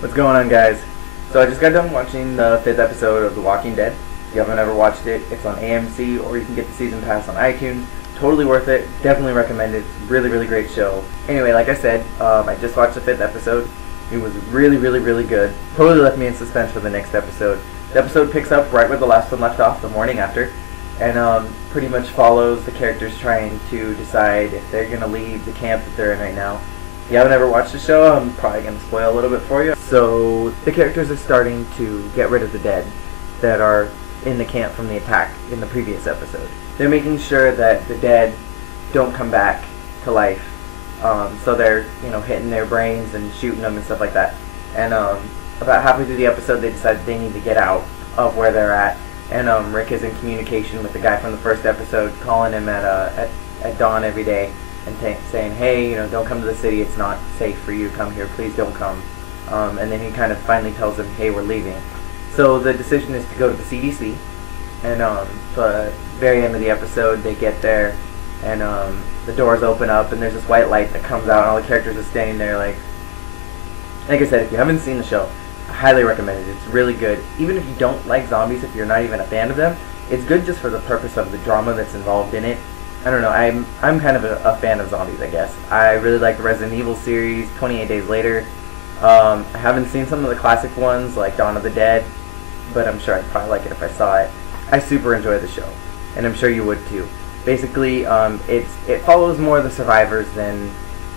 What's going on, guys? So I just got done watching the 5th episode of The Walking Dead. If you haven't ever watched it, it's on AMC, or you can get the season pass on iTunes. Totally worth it. Definitely recommend it. It's a really, really great show. Anyway, like I said, I just watched the 5th episode. It was really, really, really good. Totally left me in suspense for the next episode. The episode picks up right where the last one left off, the morning after, and pretty much follows the characters trying to decide if they're going to leave the camp that they're in right now. If you haven't ever watched the show, I'm probably going to spoil a little bit for you. So, the characters are starting to get rid of the dead that are in the camp from the attack in the previous episode. They're making sure that the dead don't come back to life. So they're, hitting their brains and shooting them and stuff like that. And about halfway through the episode, they decide they need to get out of where they're at. And Rick is in communication with the guy from the first episode, calling him at dawn every day and saying, hey, don't come to the city. It's not safe for you to come here. Please don't come. And then he kind of finally tells him, hey, we're leaving. So the decision is to go to the CDC. And the very end of the episode, they get there, and the doors open up, and there's this white light that comes out, and all the characters are standing there like I said, if you haven't seen the show, I highly recommend it. It's really good. Even if you don't like zombies, if you're not even a fan of them, it's good just for the purpose of the drama that's involved in it. I don't know, I'm kind of a fan of zombies, I guess. I really like the Resident Evil series, 28 Days Later. I haven't seen some of the classic ones, like Dawn of the Dead, but I'm sure I'd probably like it if I saw it. I super enjoy the show, and I'm sure you would too. Basically, it follows more of the survivors than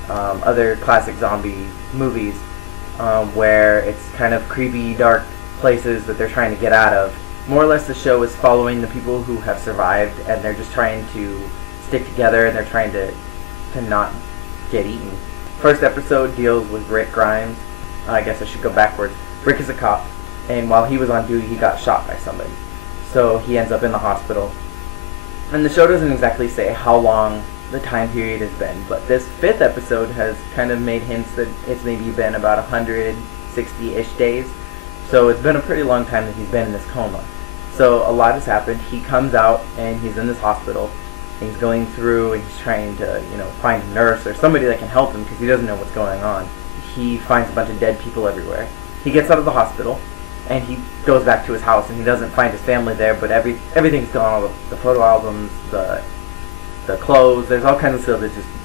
other classic zombie movies, where it's kind of creepy, dark places that they're trying to get out of. More or less, the show is following the people who have survived, and they're just trying to stick together, and they're trying to not get eaten. First episode deals with Rick Grimes. I guess I should go backwards. Rick is a cop, and while he was on duty, he got shot by somebody. So he ends up in the hospital. And the show doesn't exactly say how long the time period has been, but this 5th episode has kind of made hints that it's maybe been about 160-ish days. So it's been a pretty long time that he's been in this coma. So a lot has happened. He comes out, and he's in this hospital, and he's going through, and he's trying to, find a nurse or somebody that can help him because he doesn't know what's going on. He finds a bunch of dead people everywhere. He gets out of the hospital, and he goes back to his house, and he doesn't find his family there, but everything's gone. All the photo albums, the clothes, there's all kinds of stuff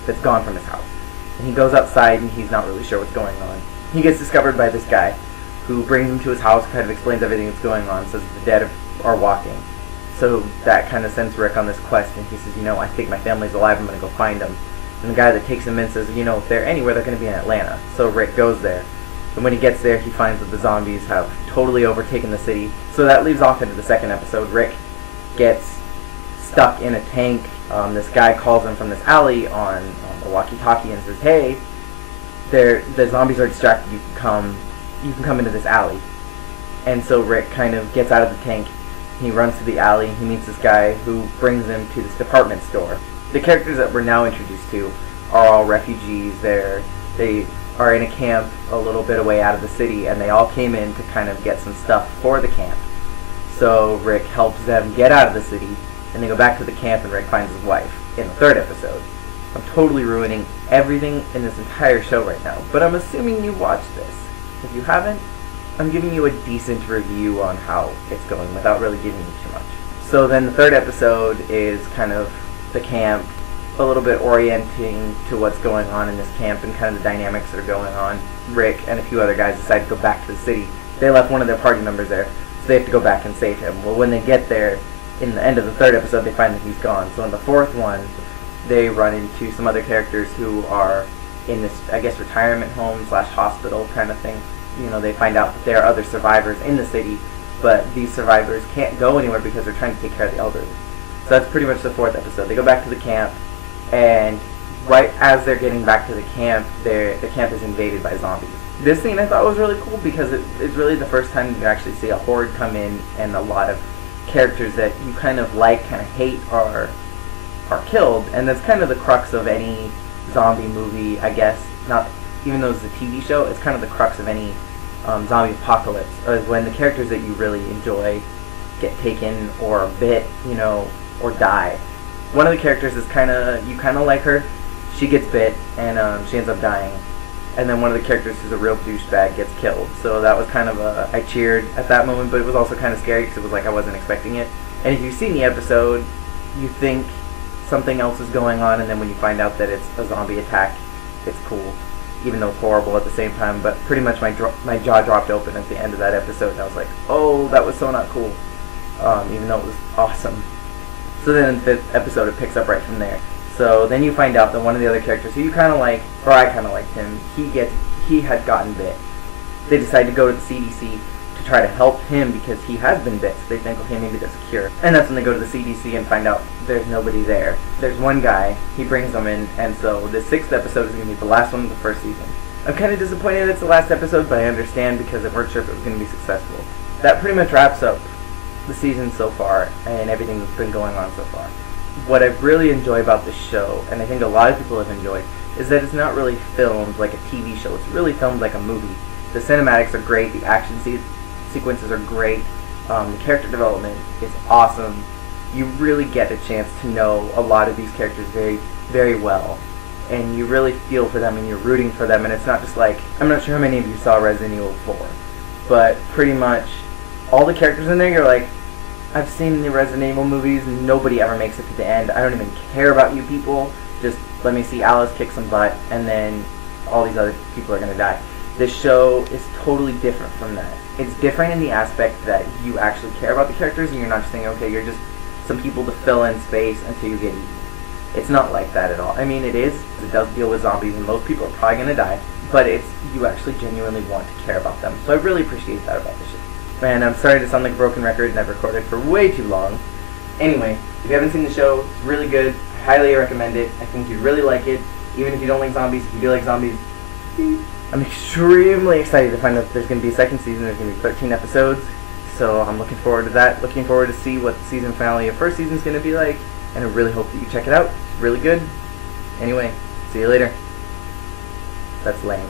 that's gone from his house. And he goes outside, and he's not really sure what's going on. He gets discovered by this guy, who brings him to his house, kind of explains everything that's going on, says the dead are walking. So that kind of sends Rick on this quest, and he says, I think my family's alive, I'm going to go find them. And the guy that takes him in says, if they're anywhere, they're going to be in Atlanta. So Rick goes there. And when he gets there, he finds that the zombies have totally overtaken the city. So that leaves off into the 2nd episode. Rick gets stuck in a tank. This guy calls him from this alley on the walkie-talkie and says, hey, the zombies are distracted, you can come into this alley. And so Rick kind of gets out of the tank. He runs to the alley, and he meets this guy who brings him to this department store. The characters that we're now introduced to are all refugees. They are in a camp a little bit away out of the city, and they all came in to kind of get some stuff for the camp. So Rick helps them get out of the city, and they go back to the camp, and Rick finds his wife in the 3rd episode. I'm totally ruining everything in this entire show right now, but I'm assuming you watched this. If you haven't, I'm giving you a decent review on how it's going without really giving you too much. So then the 3rd episode is kind of the camp, a little bit orienting to what's going on in this camp and kind of the dynamics that are going on. Rick and a few other guys decide to go back to the city. They left one of their party members there, so they have to go back and save him. Well, when they get there, in the end of the 3rd episode, they find that he's gone. So in the 4th one, they run into some other characters who are in this, I guess, retirement home / hospital kind of thing. They find out that there are other survivors in the city, but these survivors can't go anywhere because they're trying to take care of the elderly. So that's pretty much the 4th episode. They go back to the camp, and right as they're getting back to the camp is invaded by zombies. This scene I thought was really cool because it's really the first time you actually see a horde come in, and a lot of characters that you kind of like, kind of hate, are killed, and that's kind of the crux of any zombie movie, I guess. Not even though it's a TV show, it's kind of the crux of any zombie apocalypse, is when the characters that you really enjoy get taken or bit, or die. One of the characters is you kind of like her. She gets bit, and she ends up dying. and then one of the characters who's a real douchebag gets killed. So that was kind of I cheered at that moment, but it was also kind of scary because it was like I wasn't expecting it. And if you've seen the episode, you think something else is going on, and then when you find out that it's a zombie attack, it's cool, even though it's horrible at the same time. But pretty much my jaw dropped open at the end of that episode, and I was like, oh, that was so not cool, even though it was awesome. So then in the 5th episode, it picks up right from there. So then you find out that one of the other characters, who you kind of like, or I kind of liked him, he had gotten bit. They decide to go to the CDC to try to help him because he has been bit. So they think, okay, maybe there's a cure. And that's when they go to the CDC and find out there's nobody there. There's one guy, he brings them in, and so the 6th episode is going to be the last one of the 1st season. I'm kind of disappointed it's the last episode, but I understand because I weren't sure if it was going to be successful. That pretty much wraps up the season so far and everything that's been going on so far. What I really enjoy about this show, and I think a lot of people have enjoyed, is that it's not really filmed like a TV show. It's really filmed like a movie. The cinematics are great, the action sequences are great, the character development is awesome. You really get a chance to know a lot of these characters very, very well, and you really feel for them and you're rooting for them, and it's not just like, I'm not sure how many of you saw Resident Evil 4, but pretty much all the characters in there, you're like, I've seen the Resident Evil movies, nobody ever makes it to the end. I don't even care about you people. Just let me see Alice kick some butt, and then all these other people are going to die. This show is totally different from that. It's different in the aspect that you actually care about the characters, and you're not just thinking, okay, you're just some people to fill in space until you get eaten. It's not like that at all. I mean, it is. It does deal with zombies, and most people are probably going to die, but you actually genuinely want to care about them. So I really appreciate that about the show. And I'm sorry to sound like a broken record, and I've recorded for way too long. Anyway, if you haven't seen the show, it's really good. I highly recommend it. I think you'd really like it, even if you don't like zombies. If you do like zombies, I'm extremely excited to find out that there's going to be a 2nd season. There's going to be 13 episodes, so I'm looking forward to that. Looking forward to see what the season finale of 1st season is going to be like, and I really hope that you check it out. It's really good. Anyway, see you later. That's lame.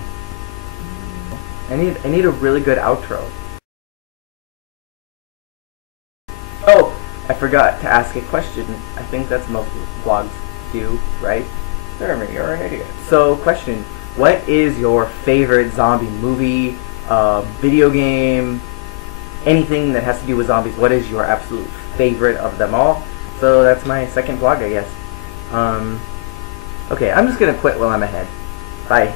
I need a really good outro. Oh, I forgot to ask a question. I think that's most vlogs do, right? Jeremy, you're an idiot. So, question. What is your favorite zombie movie, video game, anything that has to do with zombies? What is your absolute favorite of them all? So that's my 2nd vlog, I guess. Okay, I'm just gonna quit while I'm ahead. Bye.